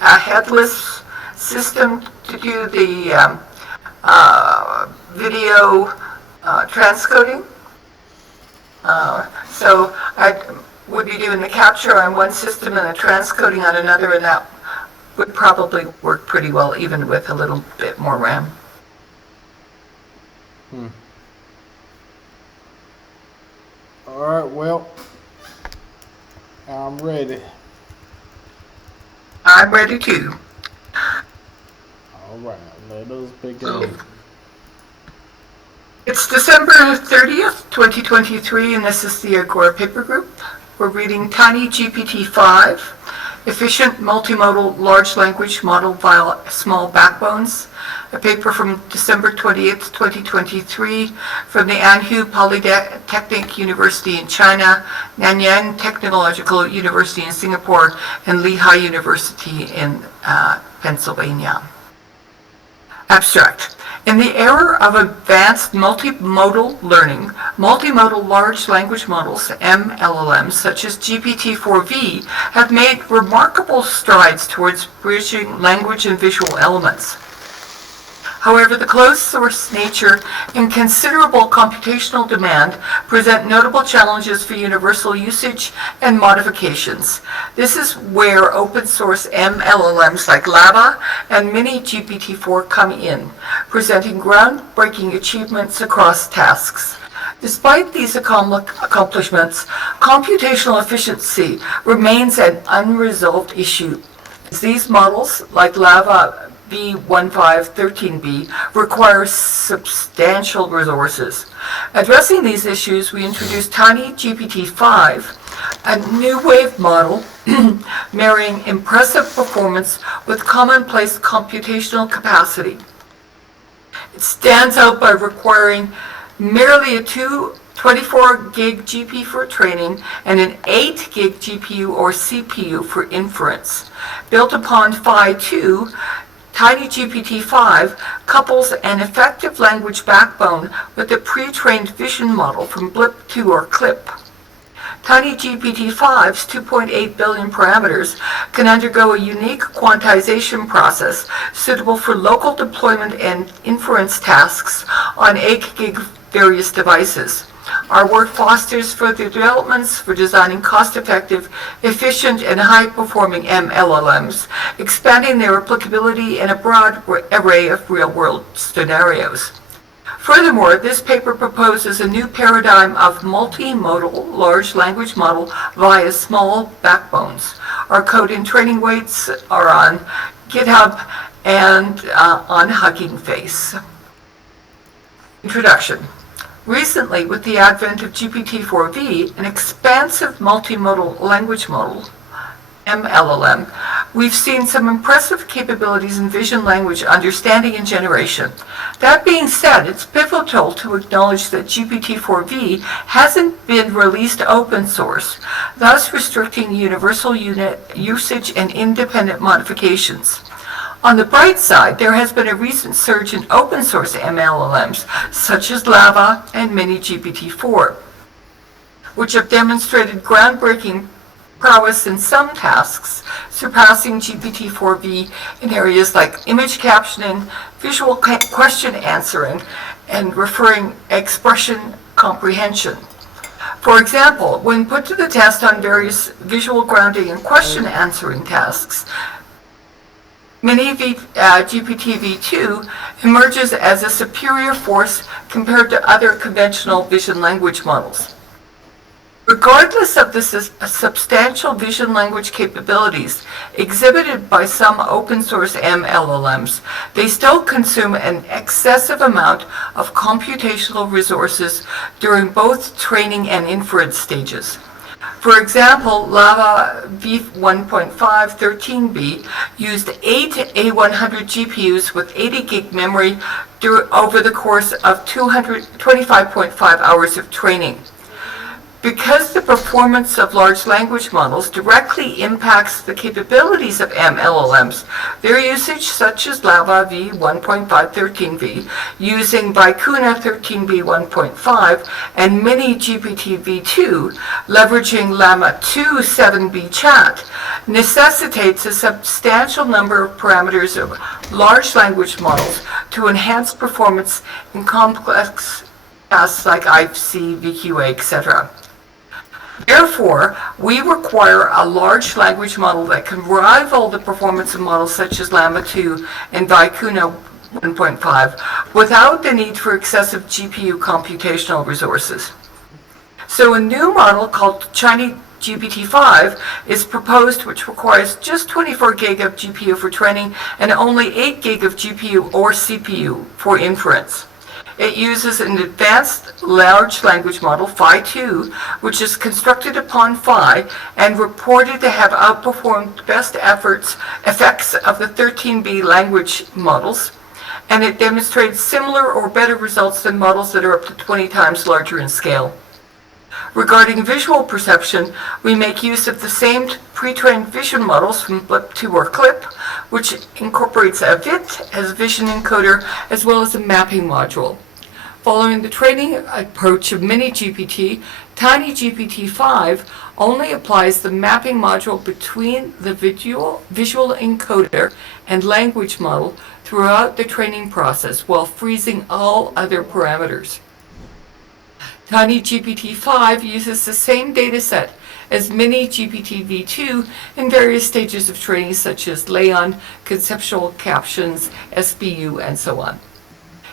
a headless system to do the video transcoding. So I would be doing the capture on one system and the transcoding on another, and that would probably work pretty well even with a little bit more RAM. All right, well, I'm ready. I'm ready too. All right, let us begin. It's December 30th, 2023, and this is the Agora Paper Group. We're reading TinyGPT-5, Efficient Multimodal Large Language Model via Small Backbones, a paper from December 20th, 2023, from the Anhui Polytechnic University in China, Nanyang Technological University in Singapore, and Lehigh University in Pennsylvania. Abstract. In the era of advanced multimodal learning, multimodal large language models, MLLMs, such as GPT-4V, have made remarkable strides towards bridging language and visual elements. However, the closed source nature and considerable computational demand present notable challenges for universal usage and modifications. This is where open source MLLMs like Lava and MiniGPT-4 come in, presenting groundbreaking achievements across tasks. Despite these accomplishments, computational efficiency remains an unresolved issue. These models, like Lava B1513B, require substantial resources. Addressing these issues, we introduced TinyGPT-5, a new wave model marrying impressive performance with commonplace computational capacity. It stands out by requiring merely a 24 gig GPU for training and an 8 gig GPU or CPU for inference. Built upon Phi-2, TinyGPT-5 couples an effective language backbone with a pre-trained vision model from Blip2 or CLIP. TinyGPT-5's 2.8 billion parameters can undergo a unique quantization process suitable for local deployment and inference tasks on 8 gig various devices. Our work fosters further developments for designing cost-effective, efficient, and high-performing MLLMs, expanding their applicability in a broad array of real-world scenarios. Furthermore, this paper proposes a new paradigm of multi-modal large language model via small backbones. Our code and training weights are on GitHub and on Hugging Face. Introduction. Recently, with the advent of GPT-4V, an expansive multimodal language model, MLLM, we've seen some impressive capabilities in vision language understanding and generation. That being said, it's pivotal to acknowledge that GPT-4V hasn't been released open source, thus restricting universal usage and independent modifications. On the bright side, there has been a recent surge in open source MLLMs, such as Lava and MiniGPT-4, which have demonstrated groundbreaking prowess in some tasks, surpassing GPT-4V in areas like image captioning, visual question answering, and referring expression comprehension. For example, when put to the test on various visual grounding and question answering tasks, MiniGPT-V2 emerges as a superior force compared to other conventional vision language models. Regardless of the substantial vision language capabilities exhibited by some open source MLLMs, they still consume an excessive amount of computational resources during both training and inference stages. For example, Lava V1.513B used 8 A100 GPUs with 80 gig memory over the course of 25.5 hours of training. Because the performance of large language models directly impacts the capabilities of MLLMs, their usage, such as Lava v1.513v, using Vicuna 13b 1.5, and MiniGPT v2, leveraging Llama 2 7b chat, necessitates a substantial number of parameters of large language models to enhance performance in complex tasks like IC, VQA, etc. Therefore, we require a large language model that can rival the performance of models such as Llama 2 and Vicuna 1.5 without the need for excessive GPU computational resources. So a new model called TinyGPT5 is proposed, which requires just 24 gig of GPU for training and only 8 gig of GPU or CPU for inference. It uses an advanced large language model, Phi2, which is constructed upon Phi and reported to have outperformed best effects of the 13b language models, and it demonstrates similar or better results than models that are up to 20 times larger in scale. Regarding visual perception, we make use of the same pre-trained vision models from Blip2 or Clip, which incorporates a VIT as vision encoder as well as a mapping module. Following the training approach of MiniGPT, TinyGPT5 only applies the mapping module between the visual encoder and language model throughout the training process while freezing all other parameters. TinyGPT5 uses the same dataset as MiniGPT v2 in various stages of training such as Layon, conceptual captions, SBU, and so on.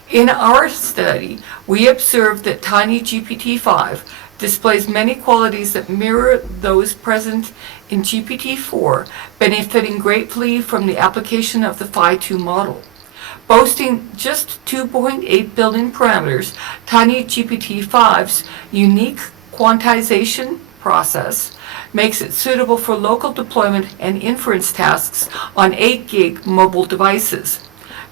In our study, we observed that TinyGPT5 displays many qualities that mirror those present in GPT-4, benefiting greatly from the application of the Phi2 model. Boasting just 2.8 billion parameters, TinyGPT5's unique quantization process makes it suitable for local deployment and inference tasks on 8 gig mobile devices.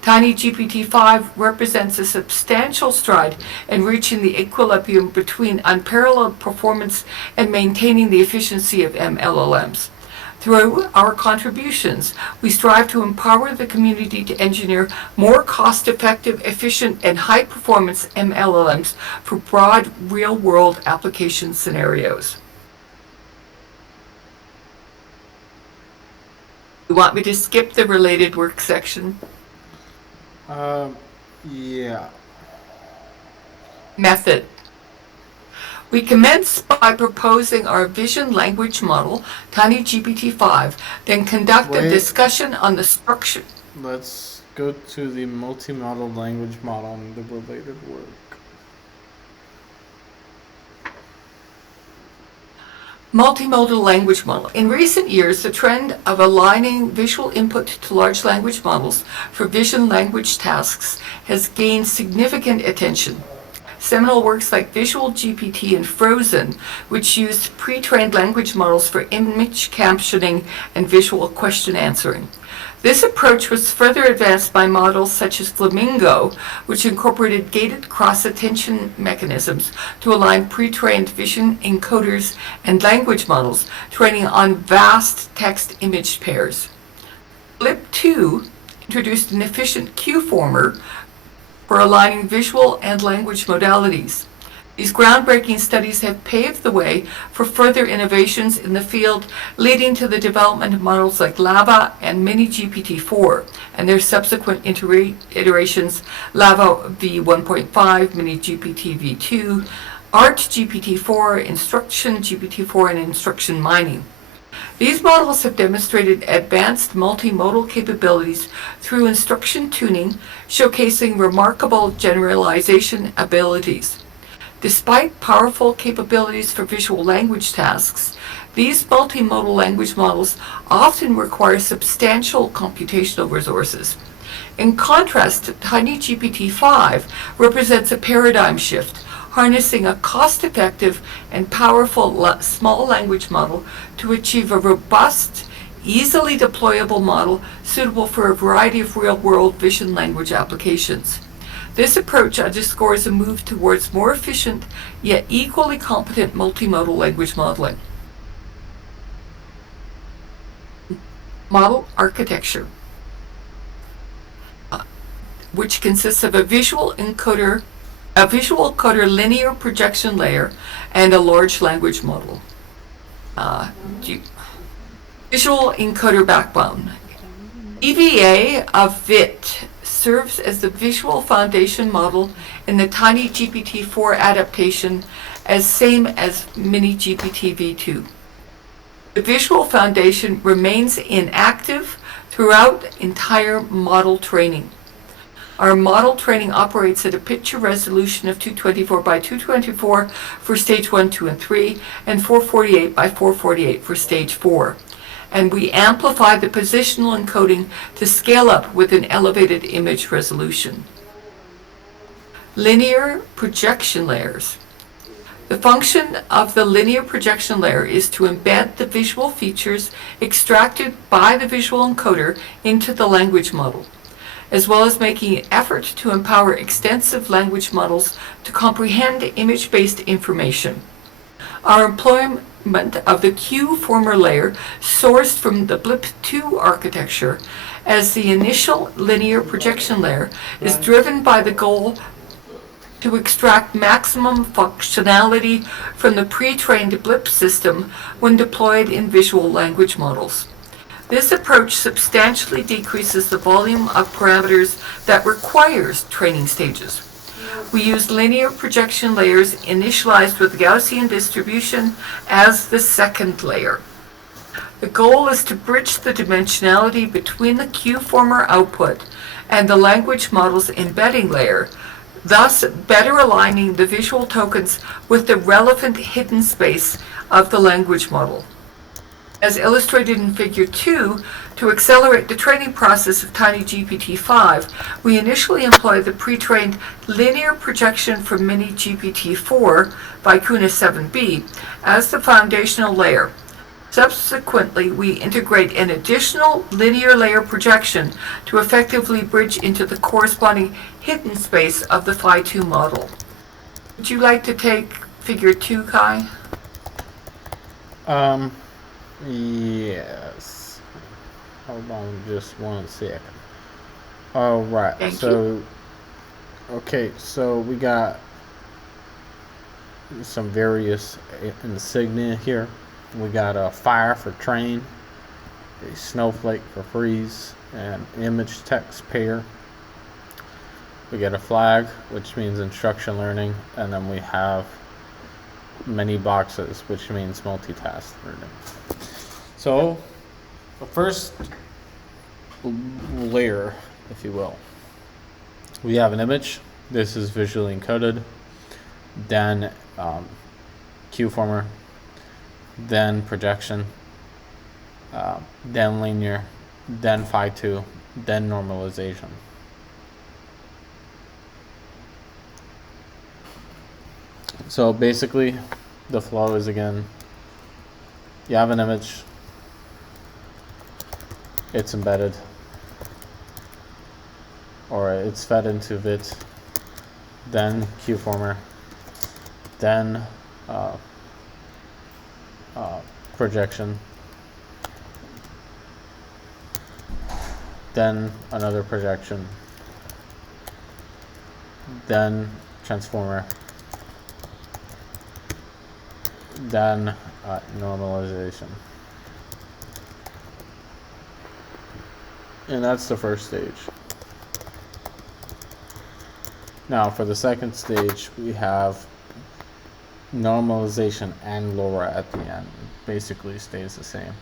TinyGPT5 represents a substantial stride in reaching the equilibrium between unparalleled performance and maintaining the efficiency of MLLMs. Through our contributions, we strive to empower the community to engineer more cost-effective, efficient, and high-performance MLLMs for broad, real-world application scenarios. You want me to skip the related work section? Yeah. Method. We commence by proposing our vision language model, TinyGPT5, then conduct a discussion on the structure. Let's go to the multi-modal language model and the related work. Multi-modal language model. In recent years, the trend of aligning visual input to large language models for vision language tasks has gained significant attention. Seminal works like Visual GPT and Frozen, which used pre-trained language models for image captioning and visual question answering. This approach was further advanced by models such as Flamingo, which incorporated gated cross-attention mechanisms to align pre-trained vision encoders and language models, training on vast text-image pairs. Blip2 introduced an efficient Qformer for aligning visual and language modalities. These groundbreaking studies have paved the way for further innovations in the field, leading to the development of models like Lava and MiniGPT4 and their subsequent iterations, Lava v1.5, MiniGPT v2, ArtGPT4, Instruction GPT4, and Instruction Mining. These models have demonstrated advanced multimodal capabilities through instruction tuning, showcasing remarkable generalization abilities. Despite powerful capabilities for visual language tasks, these multimodal language models often require substantial computational resources. In contrast, TinyGPT5 represents a paradigm shift, harnessing a cost-effective and powerful small language model to achieve a robust, easily deployable model suitable for a variety of real-world vision language applications. This approach underscores a move towards more efficient yet equally competent multimodal language modeling. Model architecture, which consists of a visual encoder linear projection layer, and a large language model. Visual encoder backbone. EVA of VIT serves as the visual foundation model in the TinyGPT4 adaptation, as same as MiniGPTv2. The visual foundation remains inactive throughout entire model training. Our model training operates at a picture resolution of 224 by 224 for stage 1, 2, and 3, and 448 by 448 for stage 4. And we amplify the positional encoding to scale up with an elevated image resolution. Linear projection layers. The function of the linear projection layer is to embed the visual features extracted by the visual encoder into the language model, as well as making an effort to empower extensive language models to comprehend image-based information. Our employment of the Qformer layer, sourced from the BLIP2 architecture as the initial linear projection layer, is driven by the goal to extract maximum functionality from the pre-trained BLIP system when deployed in visual language models. This approach substantially decreases the volume of parameters that requires training stages. We use linear projection layers initialized with Gaussian distribution as the second layer. The goal is to bridge the dimensionality between the Qformer output and the language model's embedding layer, thus better aligning the visual tokens with the relevant hidden space of the language model. As illustrated in Figure 2, to accelerate the training process of TinyGPT5, we initially employ the pre-trained linear projection from MiniGPT4 by Kuna 7b as the foundational layer. Subsequently, we integrate an additional linear layer projection to effectively bridge into the corresponding hidden space of the Phi2 model. Would you like to take Figure 2, Kai? Yes. Hold on just 1 second. All right. Thank you. Okay, so we got some various insignia here. We got a fire for train, a snowflake for freeze, and image text pair. We get a flag, which means instruction learning, and then we have many boxes, which means multitask learning. So the first layer, if you will, we have an image. This is visually encoded, then Qformer, then projection, then linear, then Phi2, then normalization. So basically the flow is, again, you have an image, it's embedded, or it's fed into VIT, then Qformer, then projection, then another projection, then transformer, then normalization. And that's the first stage. Now for the second stage, we have normalization and LoRa at the end. Basically stays the same.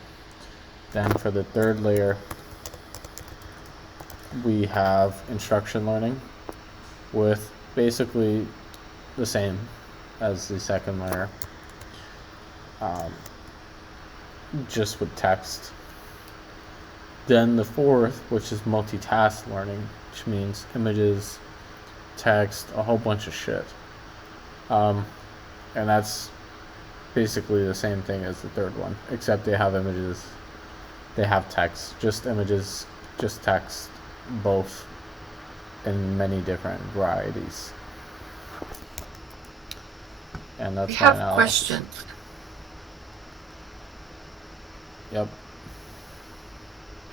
Then for the third layer, we have instruction learning with basically the same as the second layer, just with text. Then the fourth, which is multitask learning, which means images, text, a whole bunch of shit. And that's basically the same thing as the third one, except they have images, they have text, just images, just text, both in many different varieties. And that's We my have analysis. questions. Yep.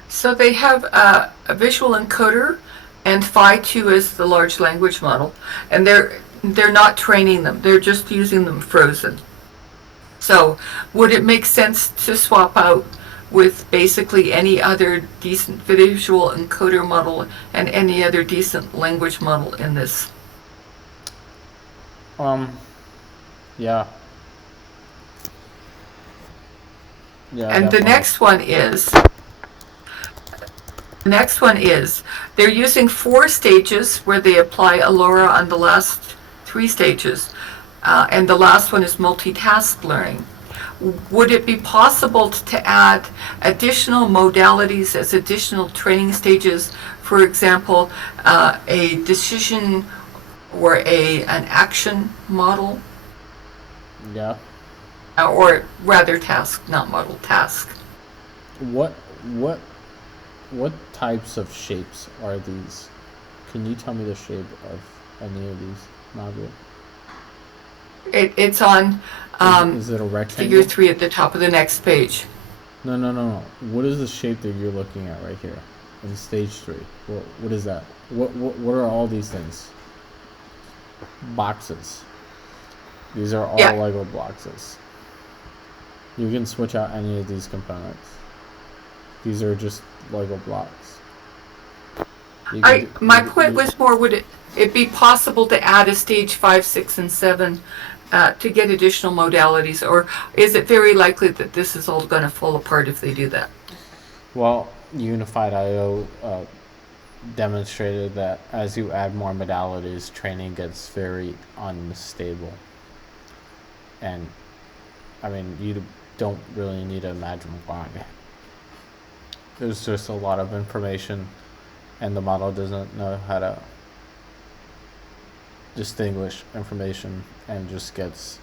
So they have a visual encoder and Phi2 is the large language model, and they're not training them. They're just using them frozen. So would it make sense to swap out with basically any other decent visual encoder model and any other decent language model in this? Yeah. Yeah, And definitely. the next one is they're using 4 stages where they apply Allura on the last 3 stages, and the last one is multitask learning. Would it be possible to add additional modalities as additional training stages? For example, a decision or an action model, Yeah. or rather task, not model, task. What types of shapes are these? Can you tell me the shape of any of these modules? It's on Is it a figure rectangle? 3 at the top of the next page. No. What is the shape that you're looking at right here in stage 3? What is that? What are all these things? Boxes. These are all Yeah. Lego boxes. You can switch out any of these components. These are just Lego blocks. My point was more, would it be possible to add a stage 5, 6, and 7 to get additional modalities, or is it very likely that this is all going to fall apart if they do that? Well, Unified IO demonstrated that as you add more modalities, training gets very unstable. And I mean, you don't really need to imagine why. There's just a lot of information, and the model doesn't know how to distinguish information, and just gets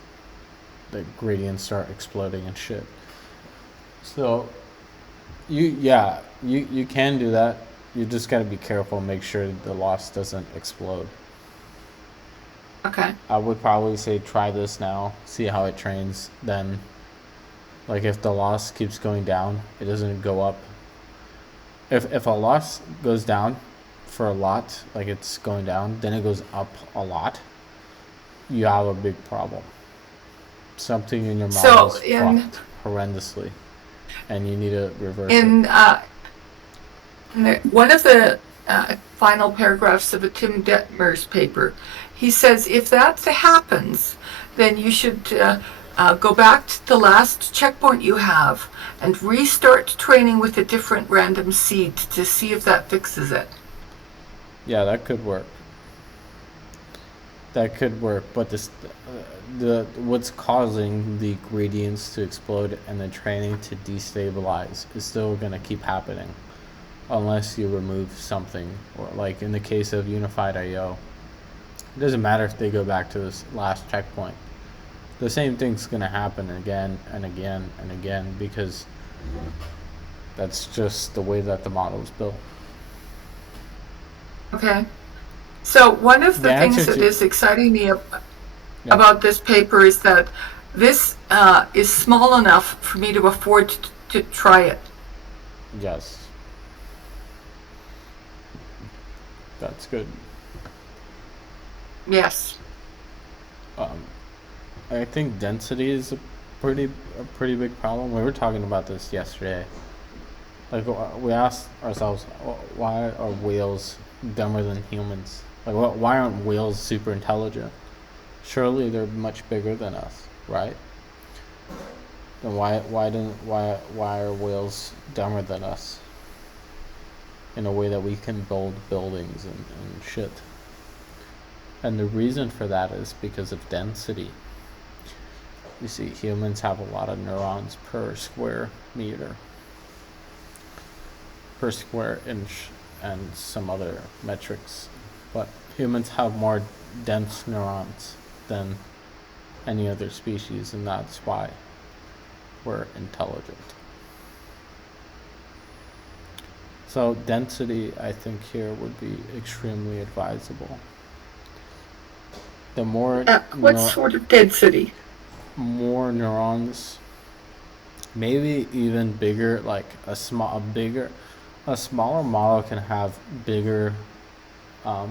the gradients start exploding and shit. So you can do that. You just got to be careful and make sure the loss doesn't explode. Okay. I would probably say try this now, see how it trains. Then, like, if the loss keeps going down, it doesn't go up. If a loss goes down for a lot, like it's going down, then it goes up a lot, you have a big problem. Something in your model is fucked horrendously, and you need to reverse it. One of the final paragraphs of a Tim Detmer's paper, he says if that happens, then you should go back to the last checkpoint you have and restart training with a different random seed to see if that fixes it. Yeah, that could work. But what's causing the gradients to explode and the training to destabilize is still going to keep happening unless you remove something. Or like in the case of Unified IO, it doesn't matter if they go back to this last checkpoint. The same thing's going to happen again and again and again, because that's just the way that the model is built. Okay. So one of the things that is exciting me about this paper is that this is small enough for me to afford to try it. Yes. That's good. Yes. I think density is a pretty big problem. We were talking about this yesterday. Like, we asked ourselves, why are whales dumber than humans? Like, why aren't whales super intelligent? Surely they're much bigger than us, right? Then why are whales dumber than us in a way that we can build buildings and shit? And the reason for that is because of density. You see, humans have a lot of neurons per square meter, per square inch, and some other metrics. But humans have more dense neurons than any other species, and that's why we're intelligent. So density, I think here would be extremely advisable. The more What sort of density? more neurons, maybe even bigger, like a smaller model can have bigger. I'd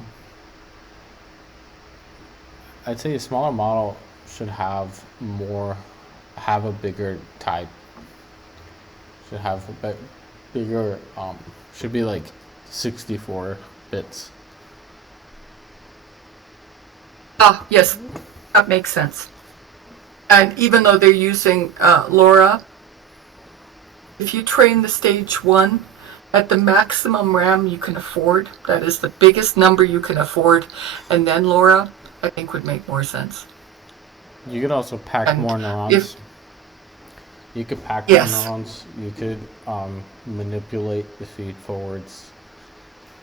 say a smaller model should have a bigger type. Should have a bigger. Should be like 64 bits. Ah, yes, that makes sense. And even though they're using LoRa, if you train the stage 1 at the maximum RAM you can afford, that is the biggest number you can afford, and then LoRa, I think would make more sense. You could also pack more neurons. You could pack more neurons. You could manipulate the feed forwards.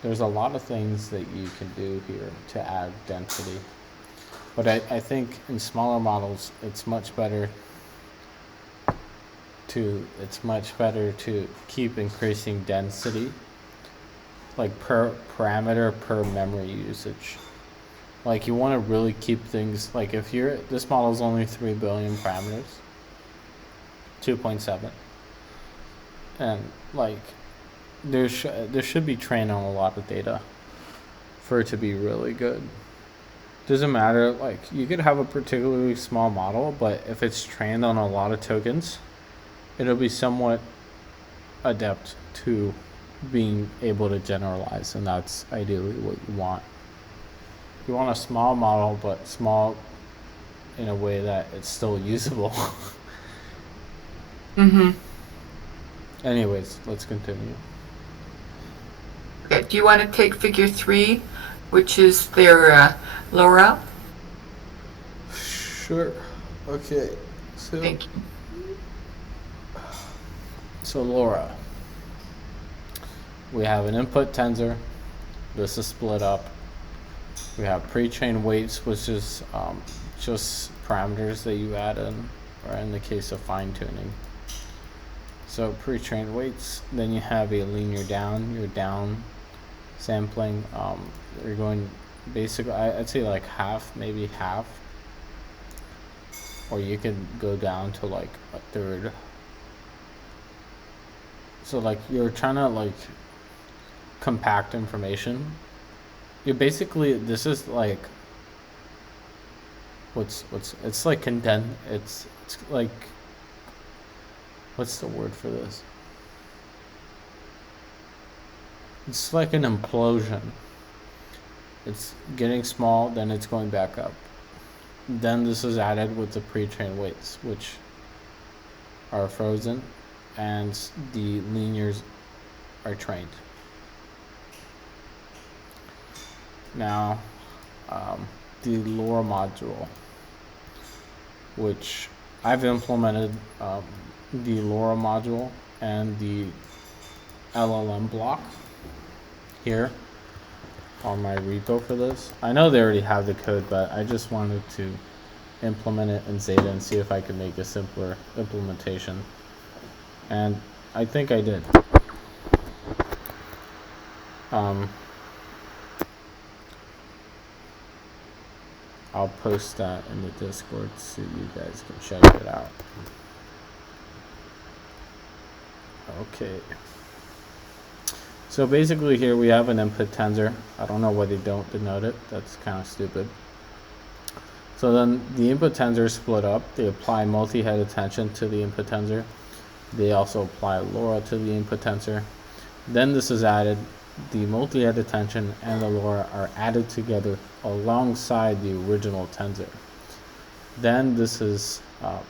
There's a lot of things that you can do here to add density. But I think in smaller models, it's much better to keep increasing density, like per parameter per memory usage. Like you want to really keep things, like if this model is only 3 billion parameters, 2.7, and like there should be trained on a lot of data for it to be really good. Doesn't matter, like you could have a particularly small model, but if it's trained on a lot of tokens, it'll be somewhat adept to being able to generalize, and that's ideally what you want. You want a small model, but small in a way that it's still usable. Anyways, let's continue. Okay, do you want to take figure 3, which is their LoRa? Sure. Okay. So, thank you. So LoRa. We have an input tensor. This is split up. We have pre-trained weights, which is just parameters that you add in, or in the case of fine-tuning. So pre-trained weights. Then you have a linear down. You're down sampling. You're going basically, I'd say like half, maybe half, or you could go down to like a third. So like you're trying to like compact information. You're basically, this is like it's like it's like, what's the word for this? It's like an implosion. It's getting small, then it's going back up. Then this is added with the pre-trained weights, which are frozen, and the linears are trained. Now, the LoRa module, which I've implemented the LoRa module and the LLM block here on my repo for this. I know they already have the code, but I just wanted to implement it in Zeta and see if I could make a simpler implementation. And I think I did. I'll post that in the Discord so you guys can check it out. Okay. So basically here we have an input tensor. I don't know why they don't denote it. That's kind of stupid. So then the input tensor is split up. They apply multi-head attention to the input tensor. They also apply LoRa to the input tensor. Then this is added. The multi-head attention and the LoRa are added together alongside the original tensor. Then this is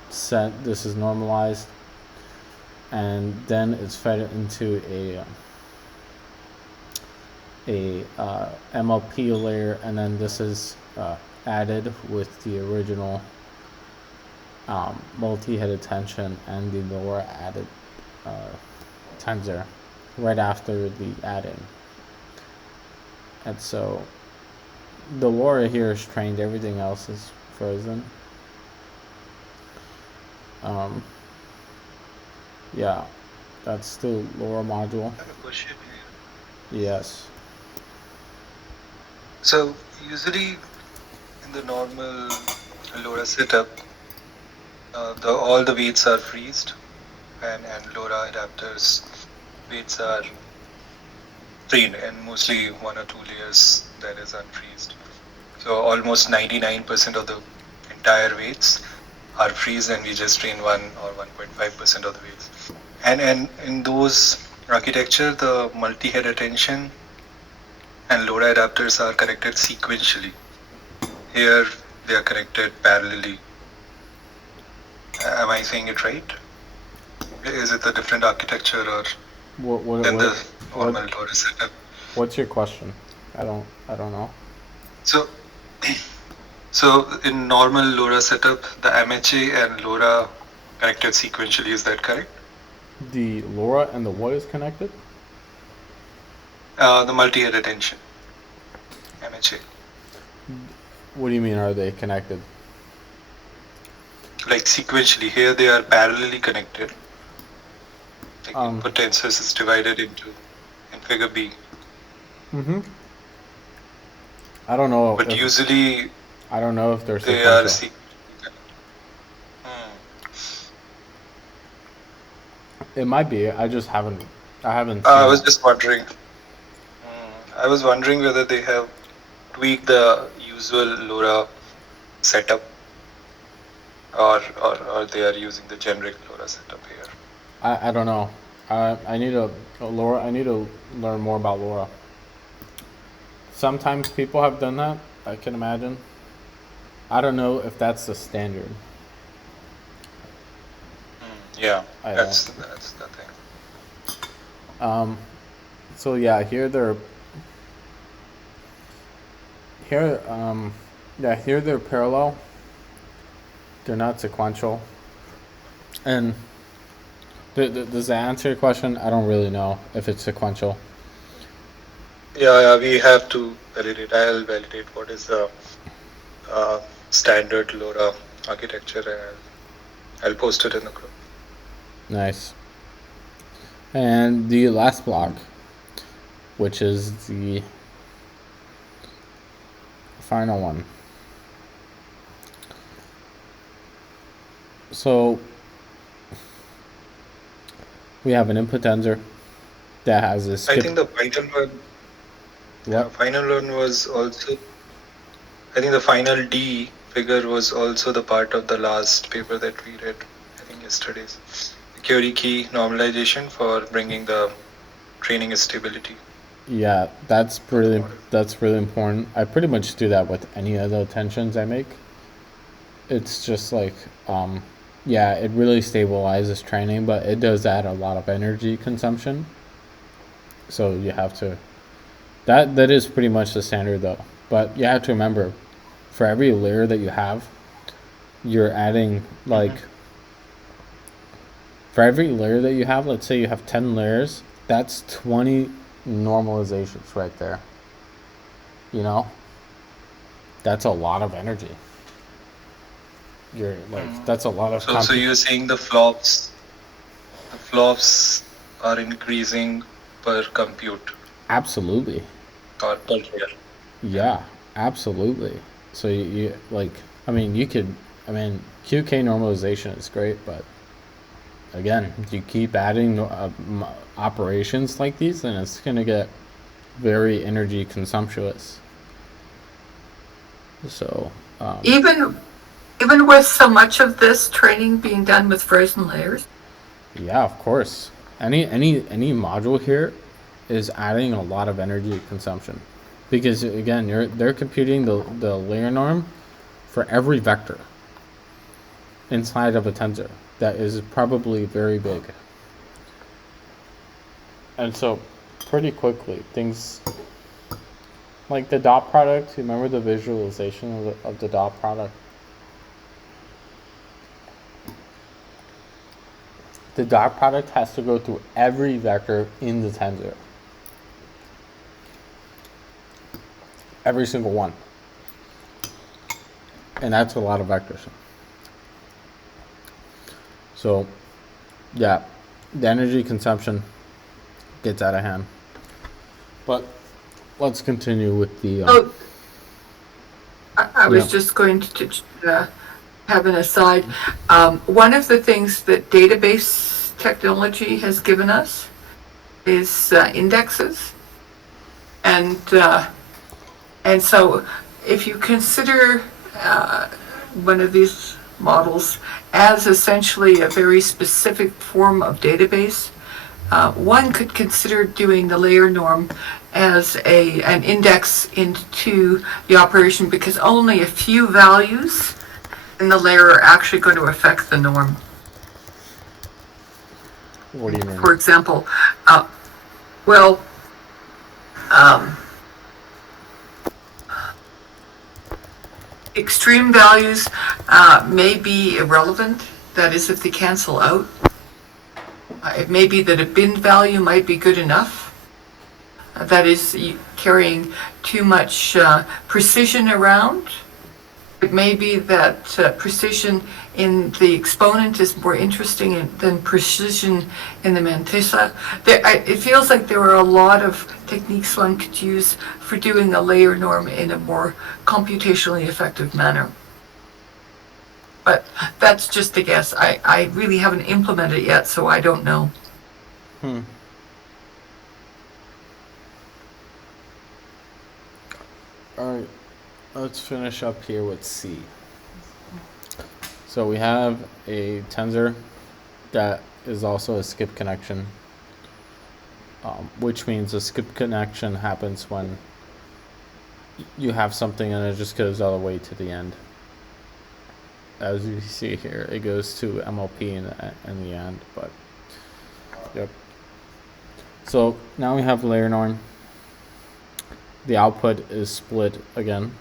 this is normalized, and then it's fed into a MLP layer, and then this is added with the original multi-head attention and the LoRa added tensor right after the adding. And so the LoRa here is trained, everything else is frozen. Yeah, that's the LoRa module. I have a question. Yes. So usually in the normal LoRa setup, all the weights are freezed, and LoRa adapters weights are freed, and mostly 1 or 2 layers that is unfreezed. So almost 99% of the entire weights are freeze, and we just train 1 or 1.5% of the weights. And in those architecture, the multi-head attention and LoRa adapters are connected sequentially. Here they are connected parallelly. Am I saying it right? Is it a different architecture or than the normal LoRa setup? What's your question? I don't know. So, so in normal LoRa setup, the MHA and LoRa connected sequentially. Is that correct? The LoRa and the what is connected? The multi-head attention, MHA. What do you mean? Are they connected? Like sequentially, here they are parallelly connected. Like input tensors is divided into in figure B. I don't know. But usually I don't know if they're they are sequential. It might be. I just haven't. I haven't. I was just wondering. I was wondering whether they have tweaked the usual LoRa setup, or they are using the generic LoRa setup here. I don't know. I need to LoRa. I need to learn more about LoRa. Sometimes people have done that. I can imagine. I don't know if that's the standard. Yeah, that's the thing. So yeah, here they're parallel. They're not sequential. And does that answer your question? I don't really know if it's sequential. Yeah, we have to validate. I'll validate what is the standard LoRa architecture, and I'll post it in the group. Nice. And the last block, which is the final one. So we have an input tensor that has a skip. I think the final one. Yeah, final one was also. I think the final D figure was also the part of the last paper that we read. I think yesterday's security key normalization for bringing the training stability. Yeah, that's really important. I pretty much do that with any of the attentions I make. It's just like, yeah, it really stabilizes training, but it does add a lot of energy consumption. So you have to. That is pretty much the standard though. But you have to remember, for every layer that you have, you're adding like. For every layer that you have, let's say you have 10 layers, that's 20 normalizations right there. You know? That's a lot of energy. You're like, that's a lot of So you're saying the flops are increasing per compute? Absolutely. Or per layer? Yeah, absolutely. So you like, I mean, QK normalization is great, but again, you keep adding operations like these, then it's going to get very energy consumptuous. So even with so much of this training being done with frozen layers. Yeah, of course. Any module here is adding a lot of energy consumption, because again, they're computing the layer norm for every vector inside of a tensor that is probably very big. And so pretty quickly, things like the dot product, remember the visualization of the dot product? The dot product has to go through every vector in the tensor. Every single one. And that's a lot of vectors. So, yeah, the energy consumption gets out of hand. But let's continue with the. Oh, I was Yeah. just going to have an aside. One of the things that database technology has given us is indexes. And so if you consider one of these models as essentially a very specific form of database, one could consider doing the layer norm as an index into the operation, because only a few values in the layer are actually going to affect the norm. What do you mean? For example, well, extreme values may be irrelevant. That is, if they cancel out. It may be that a bin value might be good enough. That is, carrying too much precision around. It may be that precision in the exponent is more interesting than precision in the mantissa. It feels like there are a lot of techniques one could use for doing a layer norm in a more computationally effective manner. But that's just a guess. I really haven't implemented it yet, so I don't know. Alright, let's finish up here with C. So we have a tensor that is also a skip connection, which means a skip connection happens when you have something and it just goes all the way to the end. As you see here, it goes to MLP in the end, but yep. So now we have layer norm. The output is split again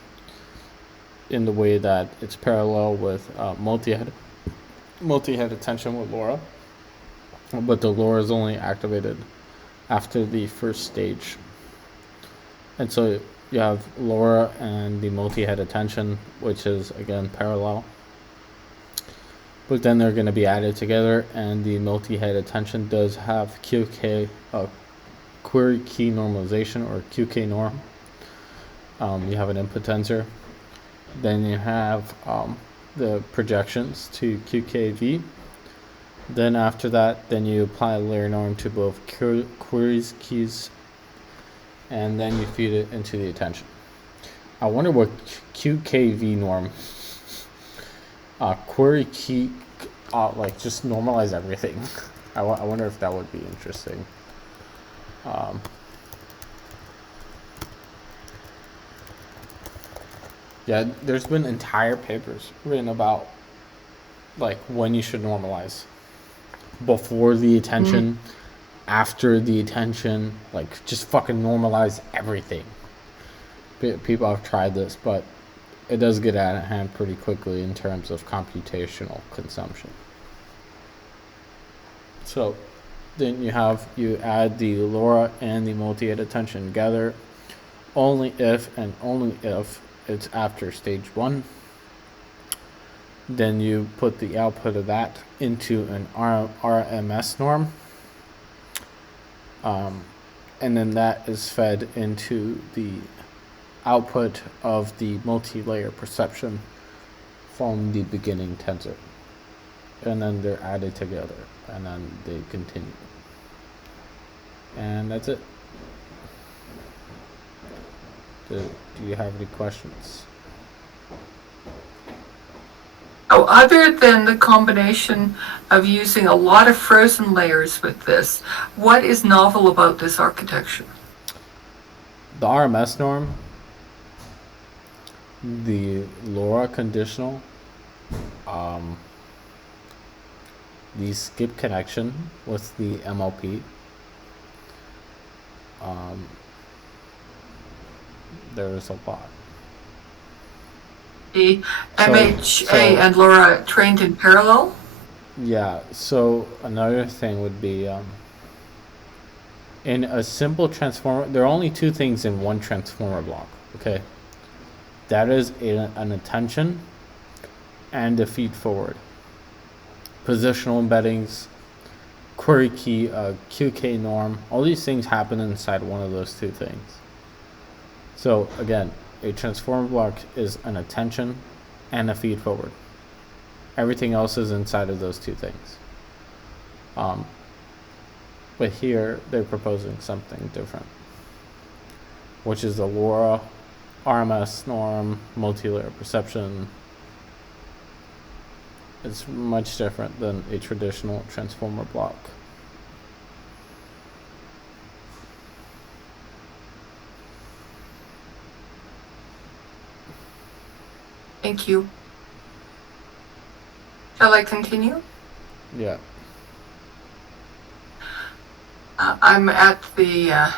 in the way that it's parallel with multi-head attention with LoRa, but the LoRa is only activated after the first stage. And so you have LoRa and the multi-head attention, which is again parallel. But then they're going to be added together, and the multi-head attention does have QK, query key normalization, or QK norm. You have an input tensor. Then you have the projections to QKV. Then after that, then you apply a layer norm to both queries keys, and then you feed it into the attention. I wonder what QKV norm. Query key, like just normalize everything. I wonder if that would be interesting. Yeah, there's been entire papers written about like when you should normalize. Before the attention, after the attention, like just fucking normalize everything. People have tried this, but it does get out of hand pretty quickly in terms of computational consumption. So then you add the LoRa and the multi-head attention together only if and only if it's after stage 1. Then you put the output of that into an RMS norm, and then that is fed into the output of the multi-layer perception from the beginning tensor, and then they're added together, and then they continue, and that's it. Do you have any questions? Oh, other than the combination of using a lot of frozen layers with this, what is novel about this architecture? The RMS norm, the LoRa conditional, the skip connection with the MLP, there's a lot. The MHA and LoRa trained in parallel? Yeah, so another thing would be in a simple transformer, there are only two things in one transformer block, okay? That is an attention and a feed forward. Positional embeddings, query key, a QK norm. All these things happen inside one of those two things. So again, a transformer block is an attention and a feed forward. Everything else is inside of those two things. But here they're proposing something different, which is the LoRa, RMS norm, multi-layer perception. It's much different than a traditional transformer block. Thank you. Shall I continue? Yeah. I'm at the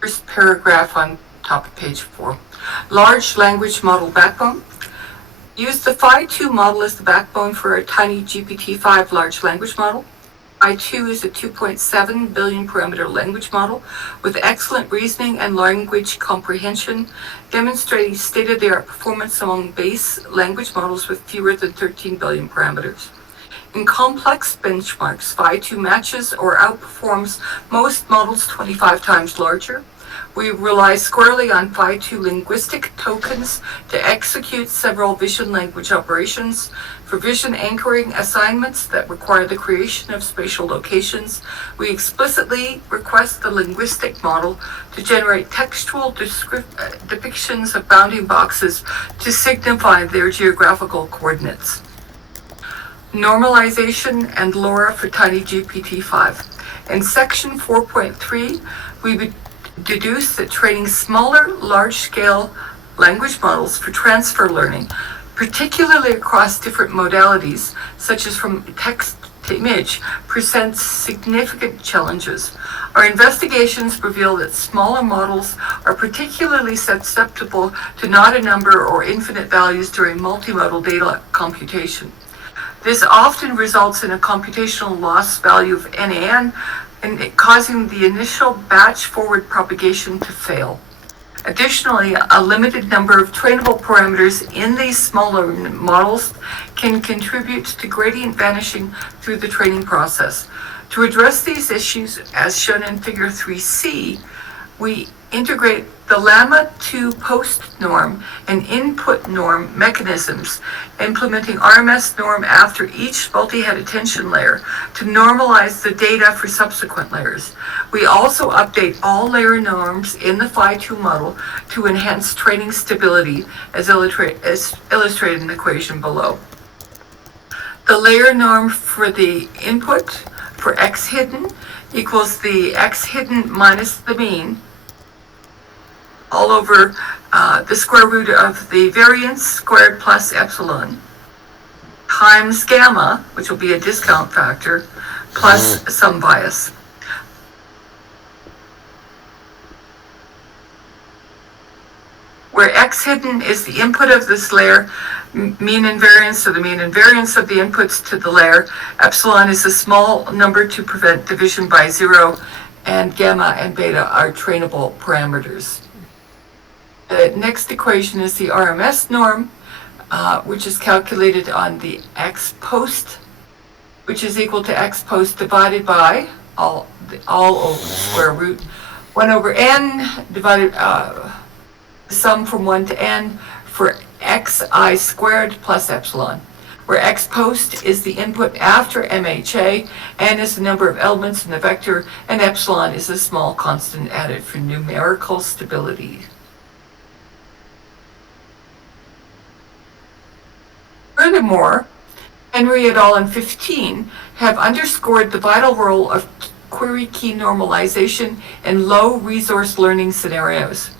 first paragraph on top of page 4. Large language model backbone. Use the Phi2 model as the backbone for a TinyGPT5 large language model. Phi2 is a 2.7 billion parameter language model with excellent reasoning and language comprehension, demonstrating state-of-the-art performance among base language models with fewer than 13 billion parameters. In complex benchmarks, Phi2 matches or outperforms most models 25 times larger. We rely squarely on Phi2 linguistic tokens to execute several vision language operations. For vision anchoring assignments that require the creation of spatial locations, we explicitly request the linguistic model to generate textual depictions of bounding boxes to signify their geographical coordinates. Normalization and LoRa for TinyGPT5. In section 4.3, we would deduce that training smaller, large-scale language models for transfer learning, particularly across different modalities, such as from text to image, presents significant challenges. Our investigations reveal that smaller models are particularly susceptible to not a number or infinite values during multimodal data computation. This often results in a computational loss value of NaN, and causing the initial batch forward propagation to fail. Additionally, a limited number of trainable parameters in these smaller models can contribute to gradient vanishing through the training process. To address these issues, as shown in figure 3C, we integrate the Llama2 post norm and input norm mechanisms, implementing RMS norm after each multi-head attention layer to normalize the data for subsequent layers. We also update all layer norms in the Phi2 model to enhance training stability, as illustrated in the equation below. The layer norm for the input for x hidden equals the x hidden minus the mean, all over the square root of the variance squared plus epsilon times gamma, which will be a discount factor, plus some bias. Where x hidden is the input of this layer, mean invariance, so the mean invariance of the inputs to the layer, epsilon is a small number to prevent division by 0, and gamma and beta are trainable parameters. The next equation is the RMS norm, which is calculated on the x post, which is equal to x post divided by all over the square root 1 over n divided sum from 1 to n for xi squared plus epsilon, where x post is the input after MHA, n is the number of elements in the vector, and epsilon is a small constant added for numerical stability. Furthermore, Henry et al. In 15 have underscored the vital role of query key normalization in low resource learning scenarios.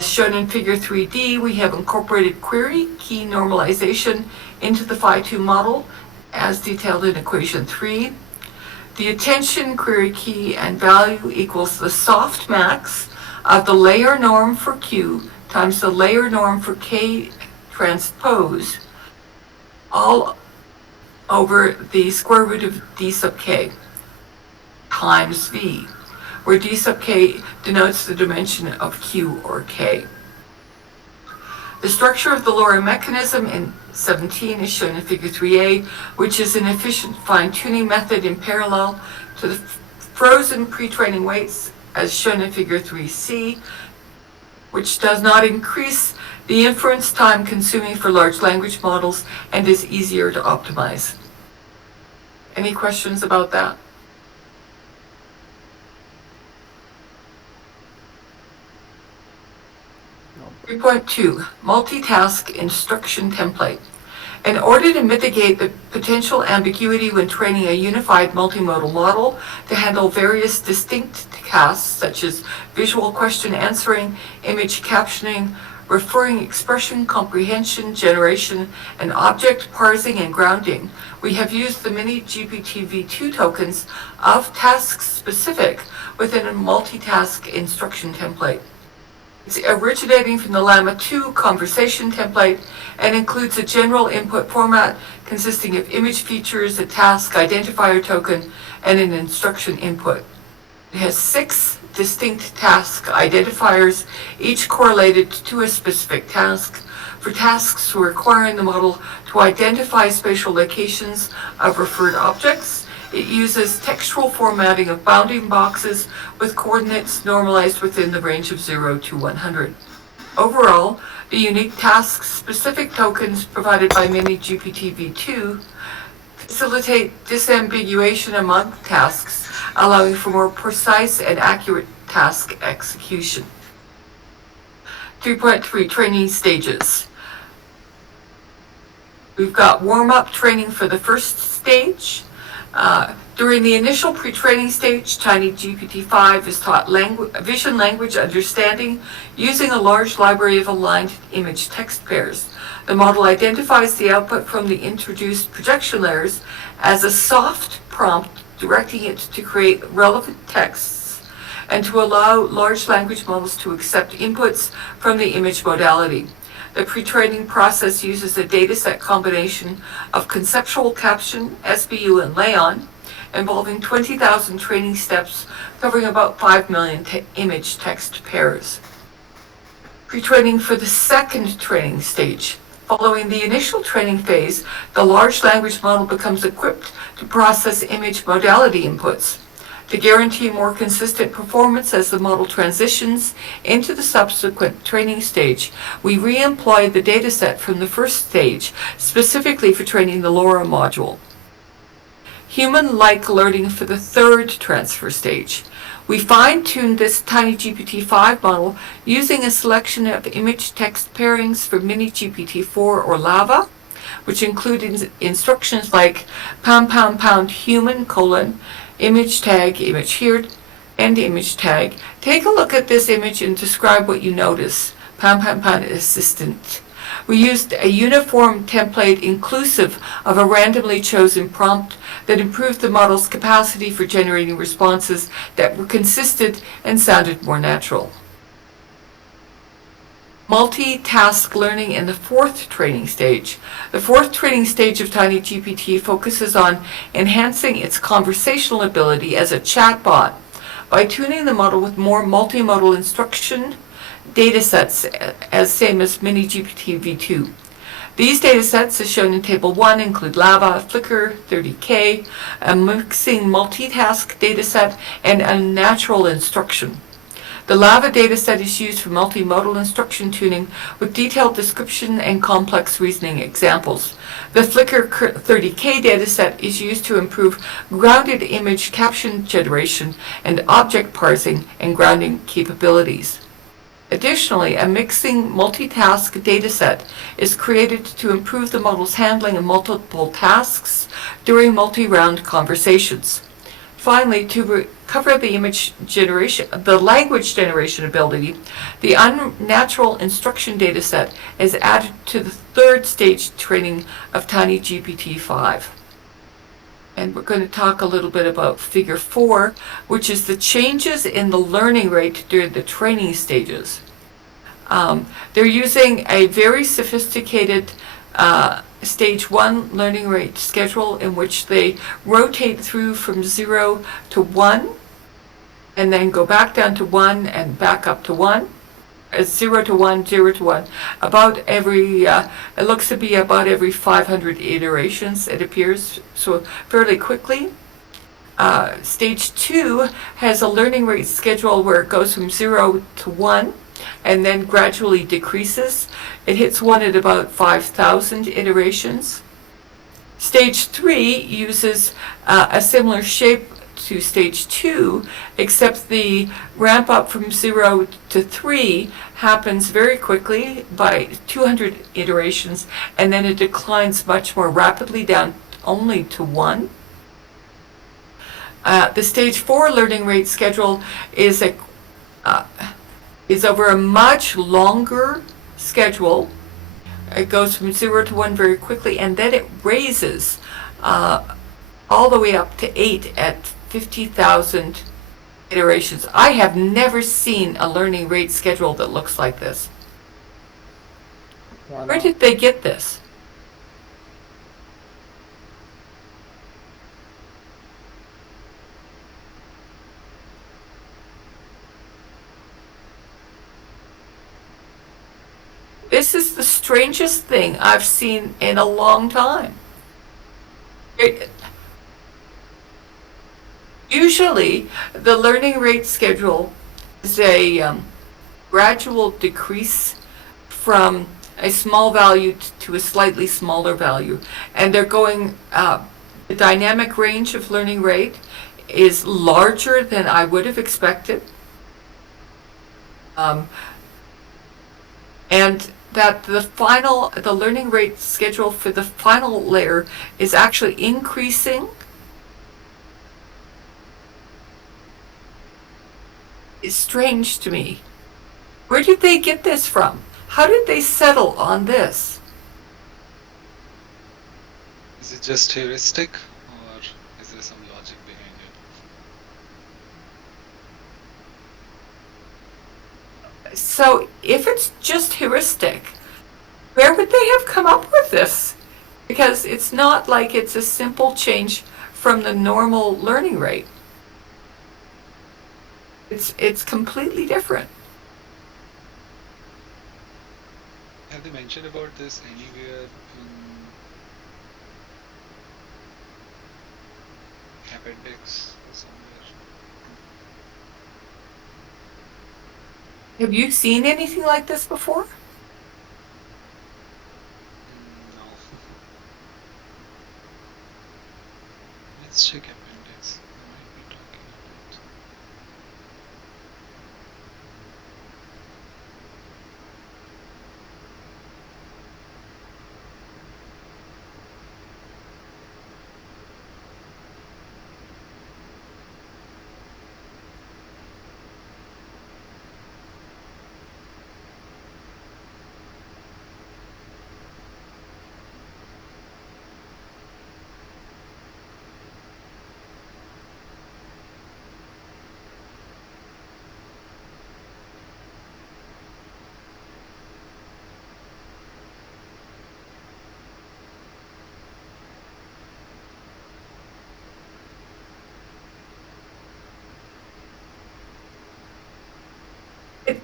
As shown in figure 3D, we have incorporated query key normalization into the Phi2 model as detailed in equation 3. The attention query key and value equals the softmax of the layer norm for Q times the layer norm for K transpose, all over the square root of d sub k times v, where d sub k denotes the dimension of q or k. The structure of the LoRa mechanism in 17 is shown in figure 3a, which is an efficient fine-tuning method in parallel to the frozen pre-training weights as shown in figure 3C, which does not increase the inference time consuming for large language models and is easier to optimize. Any questions about that? Nope. 3.2, multitask instruction template. In order to mitigate the potential ambiguity when training a unified multimodal model to handle various distinct tasks such as visual question answering, image captioning, referring expression comprehension, generation, and object parsing and grounding, we have used the TinyGPTV2 tokens of tasks specific within a multitask instruction template. It's originating from the Llama 2 conversation template and includes a general input format consisting of image features, a task identifier token, and an instruction input. It has 6 distinct task identifiers, each correlated to a specific task. For tasks requiring the model to identify spatial locations of referred objects, it uses textual formatting of bounding boxes with coordinates normalized within the range of 0 to 100. Overall, the unique task-specific tokens provided by TinyGPTV2 facilitate disambiguation among tasks, allowing for more precise and accurate task execution. 3.3 Training stages. We've got warm-up training for the first stage. During the initial pre-training stage, TinyGPT5 is taught vision language understanding using a large library of aligned image text pairs. The model identifies the output from the introduced projection layers as a soft prompt, directing it to create relevant texts and to allow large language models to accept inputs from the image modality. The pre-training process uses a dataset combination of conceptual caption, SBU, and Layon, involving 20,000 training steps covering about 5 million image text pairs. Pre-training for the second training stage. Following the initial training phase, the large language model becomes equipped to process image modality inputs. To guarantee more consistent performance as the model transitions into the subsequent training stage, we re-employ the dataset from the first stage, specifically for training the LoRa module. Human-like learning for the third transfer stage. We fine-tuned this TinyGPT5 model using a selection of image text pairings for TinyGPT4 or Lava, which include instructions like ## human : image tag, image here, and image tag. Take a look at this image and describe what you notice. ## assistant. We used a uniform template inclusive of a randomly chosen prompt that improved the model's capacity for generating responses that were consistent and sounded more natural. Multitask learning in the fourth training stage. The fourth training stage of TinyGPT focuses on enhancing its conversational ability as a chatbot by tuning the model with more multimodal instruction datasets as same as TinyGPTV2. These datasets, as shown in Table 1, include Lava, Flickr, 30K, a mixing multitask dataset, and unnatural instruction. The Lava dataset is used for multimodal instruction tuning with detailed description and complex reasoning examples. The Flickr 30K dataset is used to improve grounded image caption generation and object parsing and grounding capabilities. Additionally, a mixing multitask dataset is created to improve the model's handling of multiple tasks during multi-round conversations. Finally, to cover the language generation ability, the unnatural instruction dataset is added to the third stage training of TinyGPT5. And we're going to talk a little bit about Figure 4, which is the changes in the learning rate during the training stages. They're using a very sophisticated Stage 1 learning rate schedule in which they rotate through from 0 to 1 and then go back down to 1 and back up to 1. 0 to 1, 0 to 1. About every, it looks to be about every 500 iterations, it appears, so fairly quickly. Stage 2 has a learning rate schedule where it goes from 0 to 1 and then gradually decreases. It hits 1 at about 5,000 iterations. Stage 3 uses a similar shape to stage 2, except the ramp up from 0 to 3 happens very quickly by 200 iterations, and then it declines much more rapidly down only to 1. The stage 4 learning rate schedule is over a much longer schedule. It goes from 0 to 1 very quickly, and then it raises all the way up to 8 at 50,000 iterations. I have never seen a learning rate schedule that looks like this. Why Where not? did they get this? This is the strangest thing I've seen in a long time. Usually, the learning rate schedule is a gradual decrease from a small value to a slightly smaller value. And they're going, the dynamic range of learning rate is larger than I would have expected. And that the learning rate schedule for the final layer is actually increasing. Is strange to me. Where did they get this from? How did they settle on this? Is it just heuristic, or is there some logic behind it? So if it's just heuristic, where would they have come up with this? Because it's not like it's a simple change from the normal learning rate. It's completely different. Have they mentioned about this anywhere in appendix or somewhere? Have you seen anything like this before? No. Let's check appendix. I might be talking about.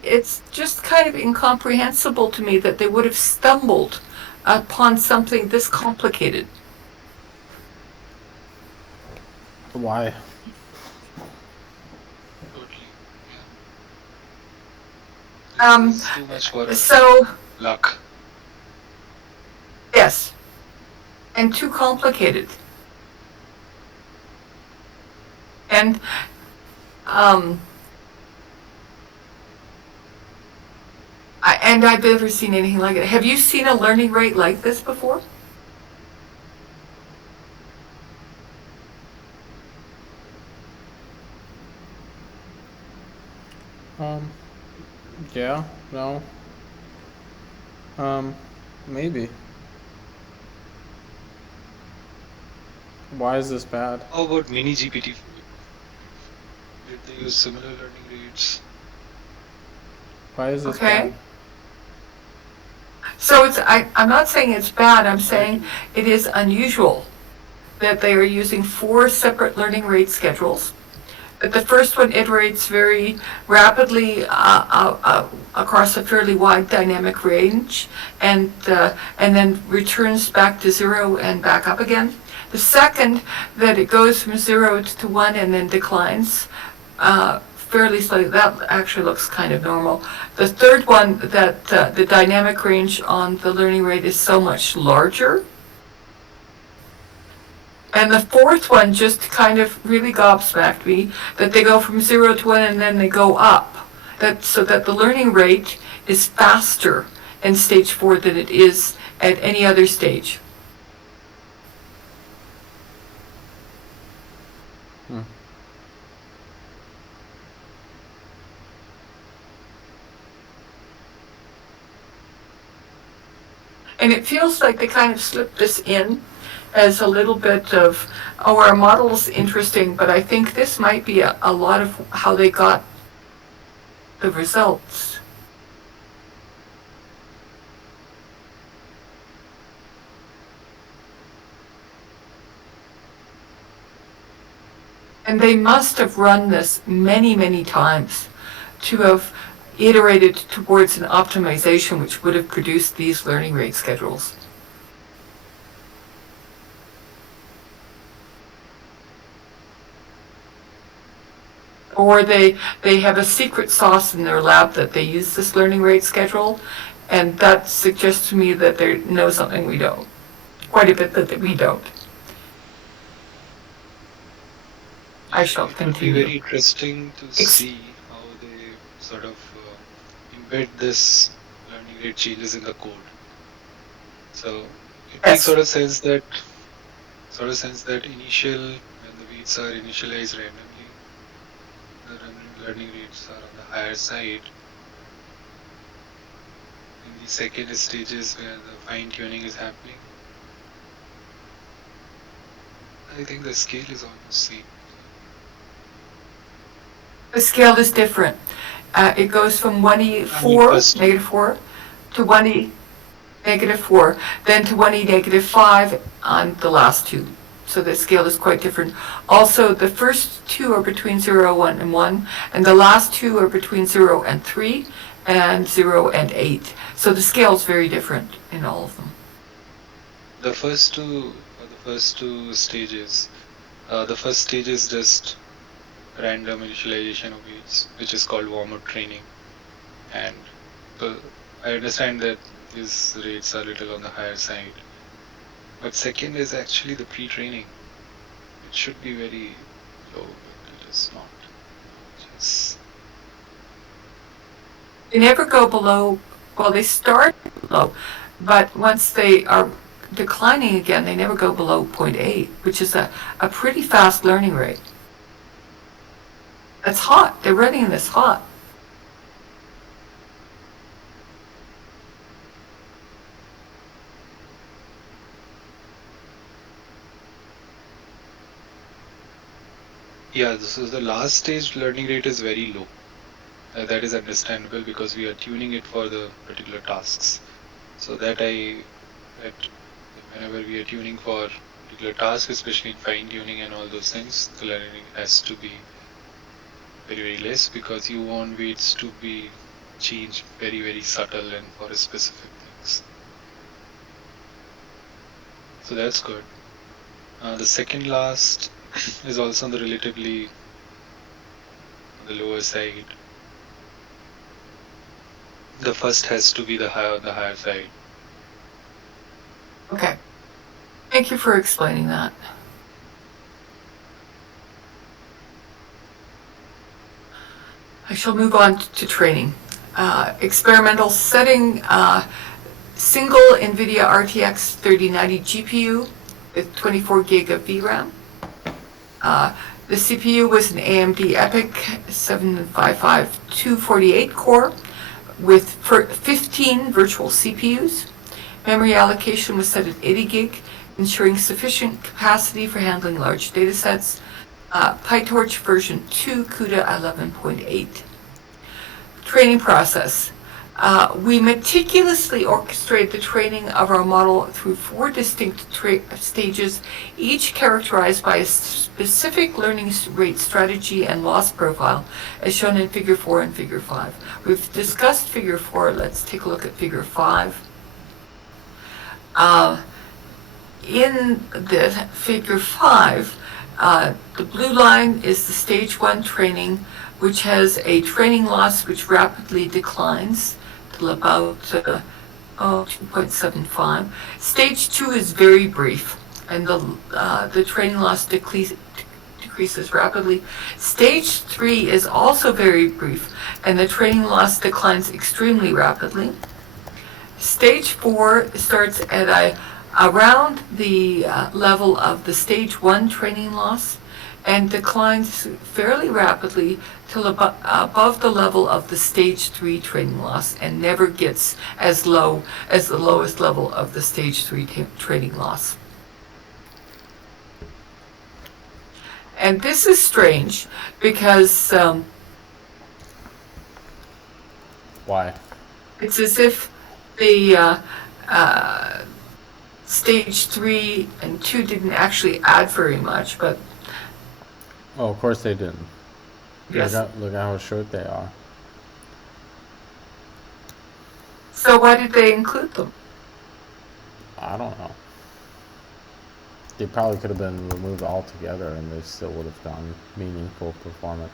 It's just kind of incomprehensible to me that they would have stumbled upon something this complicated. Why? Totally. Yeah. Um, This is too much for So, luck. yes, and too complicated. And I've never seen anything like it. Have you seen a learning rate like this before? Yeah, no. Maybe. Why is this bad? How about mini GPT? Did they use similar learning rates? Why is this Okay. bad? So I'm not saying it's bad, I'm saying it is unusual that they are using 4 separate learning rate schedules. But the first one iterates very rapidly across a fairly wide dynamic range, and then returns back to 0 and back up again. The second, that it goes from 0 to 1 and then declines fairly slightly. That actually looks kind of normal. The third one, that the dynamic range on the learning rate is so much larger. And the fourth one just kind of really gobsmacked me, that they go from 0 to 1 and then they go up. So that the learning rate is faster in stage 4 than it is at any other stage. And it feels like they kind of slipped this in as a little bit of, oh, our model's interesting, but I think this might be a lot of how they got the results. And they must have run this many, many times to have iterated towards an optimization which would have produced these learning rate schedules. Or they have a secret sauce in their lab that they use this learning rate schedule, and that suggests to me that they know something we don't. Quite a bit that we don't. I shall continue. It would be very interesting to see how they sort of embed this learning rate changes in the code. So it makes sort of sense that initial, when the weights are initialized randomly, the learning rates are on the higher side. In the second stages where the fine tuning is happening, I think the scale is almost same. The scale is different. It goes from 1e4, negative 4, to 1e negative 4, then to 1e negative 5 on the last two. So the scale is quite different. Also, the first two are between 0, 1, and 1, and the last two are between 0 and 3, and 0 and 8. So the scale is very different in all of them. The first two stages, the first stage is just random initialization of weights, which is called warm-up training, and I understand that these rates are a little on the higher side, but second is actually the pre-training. It should be very low, but it is not. They never go below, well, they start low, but once they are declining again, they never go below 0.8, which is a pretty fast learning rate. It's hot. They're running this hot. Yeah, so the last stage learning rate is very low. That is understandable because we are tuning it for the particular tasks. So that whenever we are tuning for particular tasks, especially in fine tuning and all those things, the learning has to be very, very less because you want weights to be changed very, very subtle and for specific things. So that's good. The second last is also on the relatively on the lower side. The first has to be the higher side. Okay. Thank you for explaining that. I shall move on to training. Experimental setting, single NVIDIA RTX 3090 GPU with 24 gig of VRAM. The CPU was an AMD EPYC 755-248 core with 15 virtual CPUs. Memory allocation was set at 80 gig, ensuring sufficient capacity for handling large datasets. PyTorch version 2, CUDA 11.8. Training process. We meticulously orchestrate the training of our model through 4 distinct stages, each characterized by a specific learning rate strategy and loss profile, as shown in Figure 4 and Figure 5. We've discussed Figure 4. Let's take a look at Figure 5. in the figure 5, the blue line is the stage 1 training, which has a training loss which rapidly declines to about 2.75. Stage 2 is very brief, and the training loss decreases rapidly. Stage 3 is also very brief, and the training loss declines extremely rapidly. Stage 4 starts at around the level of the stage 1 training loss and declines fairly rapidly till above the level of the stage 3 training loss and never gets as low as the lowest level of the stage 3 training loss. And this is strange because Why? it's as if the stage 3 and 2 didn't actually add very much, but Oh, of course they didn't. yes. Look at how short they are. So why did they include them? I don't know. They probably could have been removed altogether and they still would have done meaningful performance.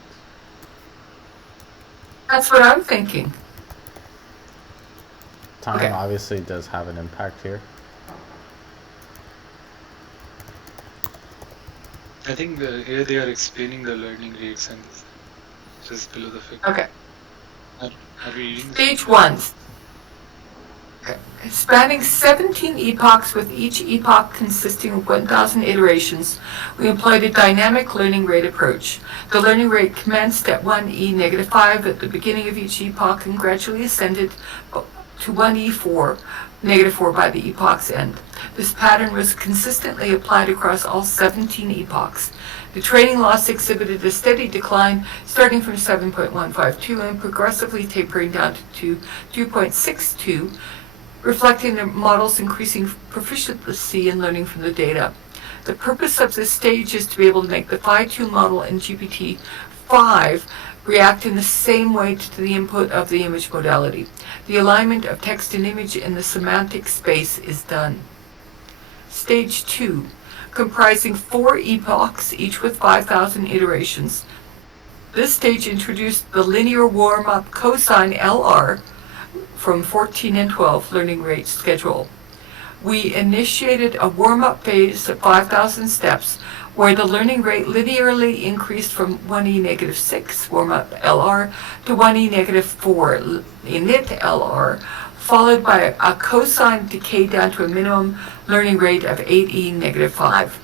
That's what I'm thinking. Time Okay. obviously does have an impact here. I think here they are explaining the learning rates and just below the figure. Okay. Are we reading this? Stage 1. Okay. Spanning 17 epochs with each epoch consisting of 1,000 iterations, we employed a dynamic learning rate approach. The learning rate commenced at 1e-5 at the beginning of each epoch and gradually ascended to 1e4, -4 by the epoch's end. This pattern was consistently applied across all 17 epochs. The training loss exhibited a steady decline starting from 7.152 and progressively tapering down to 2.62, reflecting the model's increasing proficiency in learning from the data. The purpose of this stage is to be able to make the Phi-2 model in GPT-5 react in the same way to the input of the image modality. The alignment of text and image in the semantic space is done. Stage 2, comprising 4 epochs, each with 5,000 iterations. This stage introduced the linear warm-up cosine LR from 14 and 12 learning rate schedule. We initiated a warm-up phase of 5,000 steps where the learning rate linearly increased from 1e-6 warm-up LR to 1e-4 init LR, followed by a cosine decay down to a minimum learning rate of 8e-5.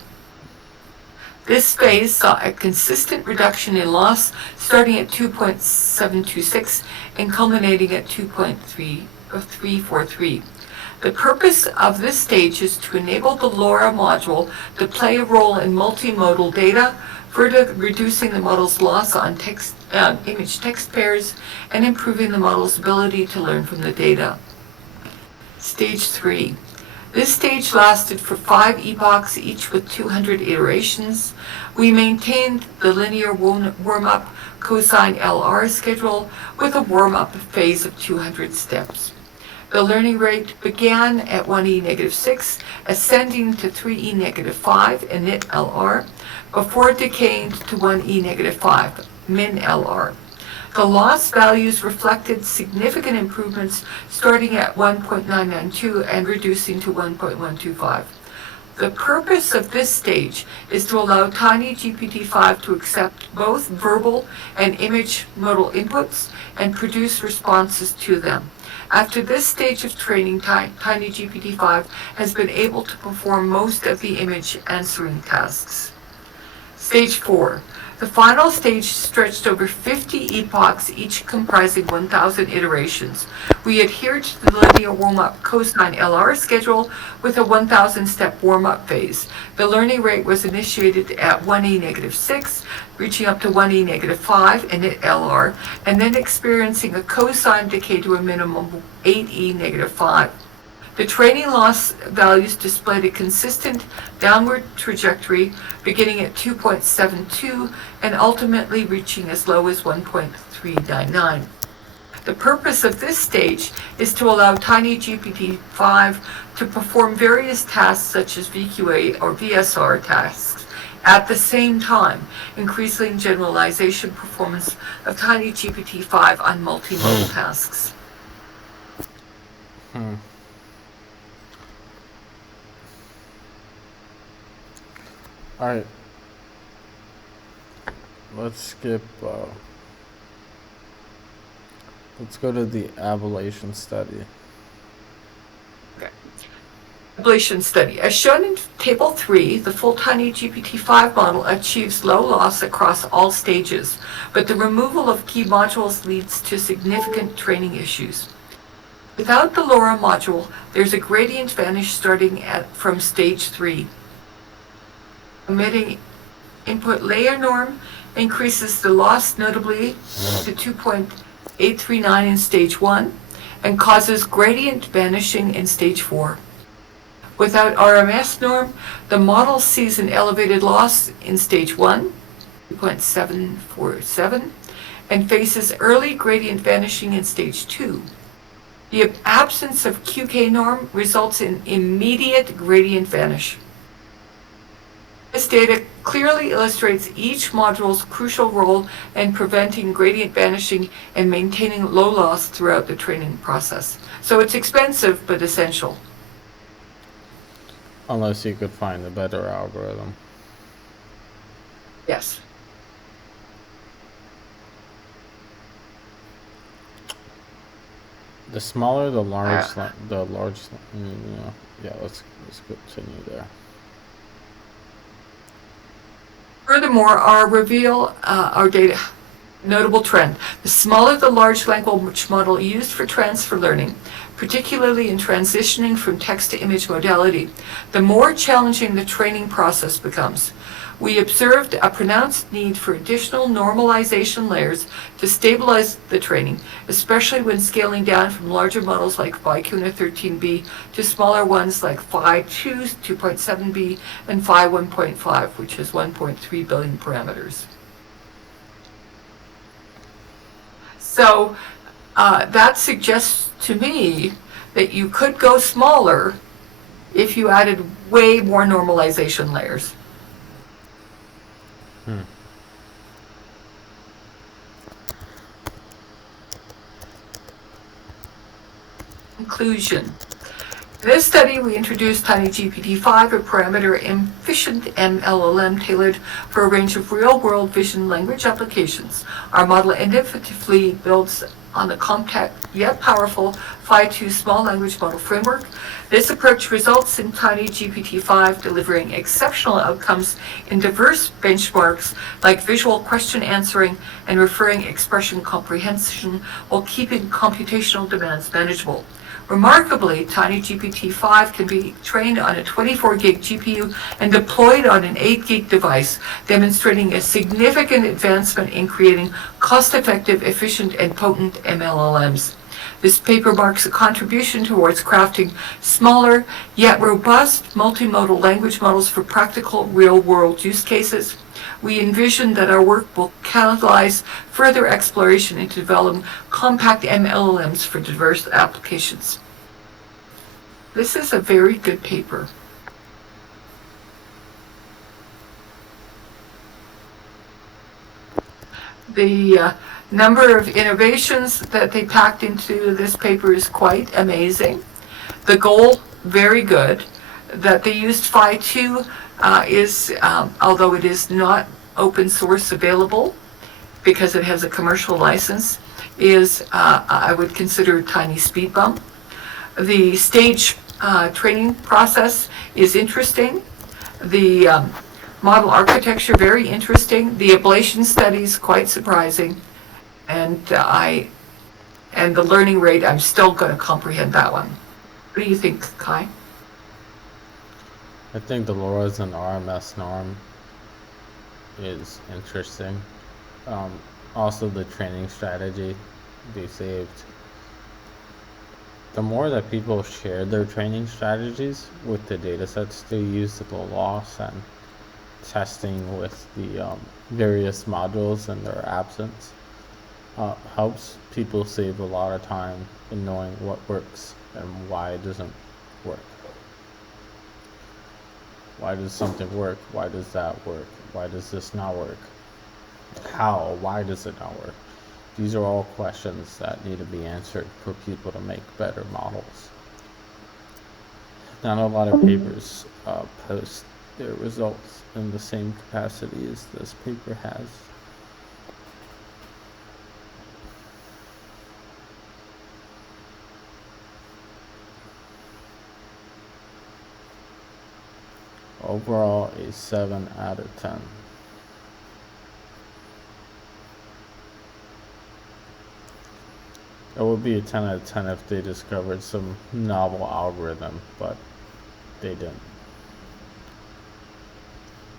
This phase saw a consistent reduction in loss starting at 2.726 and culminating at 2.343. The purpose of this stage is to enable the LoRa module to play a role in multimodal data, further reducing the model's loss on image-text pairs and improving the model's ability to learn from the data. Stage 3. This stage lasted for 5 epochs, each with 200 iterations. We maintained the linear warm-up cosine LR schedule with a warm-up phase of 200 steps. The learning rate began at 1e-6, ascending to 3e-5 init LR, before decaying to 1e-5 min LR. The loss values reflected significant improvements starting at 1.992 and reducing to 1.125. The purpose of this stage is to allow TinyGPT-5 to accept both verbal and image modal inputs and produce responses to them. After this stage of training, TinyGPT-5 has been able to perform most of the image answering tasks. Stage 4. The final stage stretched over 50 epochs, each comprising 1,000 iterations. We adhered to the linear warm-up cosine LR schedule with a 1,000-step warm-up phase. The learning rate was initiated at 1e-6, reaching up to 1e-5 init LR, and then experiencing a cosine decay to a minimum of 8e-5. The training loss values displayed a consistent downward trajectory beginning at 2.72 and ultimately reaching as low as 1.399. The purpose of this stage is to allow TinyGPT-5 to perform various tasks such as VQA or VSR tasks at the same time, increasing generalization performance of TinyGPT-5 on multimodal tasks. Alright. Let's skip, let's go to the ablation study. Ablation study. As shown in Table 3, the full TinyGPT-5 model achieves low loss across all stages, but the removal of key modules leads to significant training issues. Without the LoRa module, there's a gradient vanish starting from stage 3. Omitting input layer norm increases the loss notably to 2.839 in stage 1 and causes gradient vanishing in stage 4. Without RMS norm, the model sees an elevated loss in stage 1, 2.747, and faces early gradient vanishing in stage 2. The absence of QK norm results in immediate gradient vanish. This data clearly illustrates each module's crucial role in preventing gradient vanishing and maintaining low loss throughout the training process. So it's expensive but essential. Unless you could find a better algorithm. Yes. The smaller the large, yeah, let's continue there. Furthermore, our data notable trend. The smaller the large language model used for transfer learning, particularly in transitioning from text to image modality, the more challenging the training process becomes. We observed a pronounced need for additional normalization layers to stabilize the training, especially when scaling down from larger models like Vicuna 13b to smaller ones like Phi 2, 2.7b, and Phi 1.5, which is 1.3 billion parameters. So that suggests to me that you could go smaller if you added way more normalization layers. Conclusion. In this study, we introduced TinyGPT-5, a parameter-efficient MLLM tailored for a range of real-world vision language applications. Our model innovatively builds on the compact yet powerful Phi 2 small language model framework. This approach results in TinyGPT-5 delivering exceptional outcomes in diverse benchmarks like visual question answering and referring expression comprehension while keeping computational demands manageable. Remarkably, TinyGPT-5 can be trained on a 24 gig GPU and deployed on an 8 gig device, demonstrating a significant advancement in creating cost-effective, efficient, and potent MLLMs. This paper marks a contribution towards crafting smaller, yet robust multimodal language models for practical, real-world use cases. We envision that our work will catalyze further exploration into developing compact MLLMs for diverse applications. This is a very good paper. The number of innovations that they packed into this paper is quite amazing. The goal, very good. That they used Phi 2 is, although it is not open source available because it has a commercial license, is, I would consider a tiny speed bump. The stage training process is interesting. The model architecture, very interesting. The ablation studies, quite surprising. And the learning rate, I'm still going to comprehend that one. What do you think, Kai? I think the LoRa's and RMS norm is interesting. Also the training strategy they saved. The more that people share their training strategies with the datasets they use, the low loss and testing with the various modules in their absence, helps people save a lot of time in knowing what works and why it doesn't work. Why does something work? Why does that work? Why does this not work? How? Why does it not work? These are all questions that need to be answered for people to make better models. Not a lot of papers post their results in the same capacity as this paper has. Overall, a 7 out of 10. It would be a 10 out of 10 if they discovered some novel algorithm, but they didn't.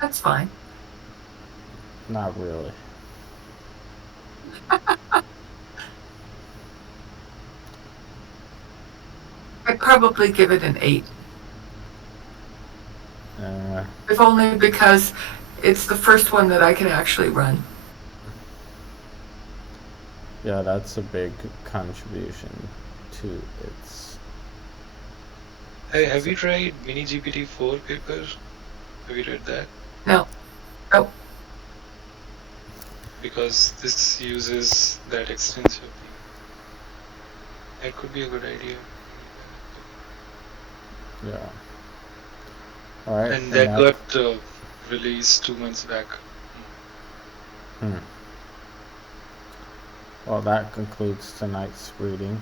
That's fine. Not really. I'd probably give it an 8. If only because it's the first one that I can actually run. Yeah, that's a big contribution to its. Hey, have you tried MiniGPT 4 paper? Have you read that? No. Oh, Because this uses that extensively. That could be a good idea. Yeah. Alright. And that got released 2 months back. Well, that concludes tonight's reading.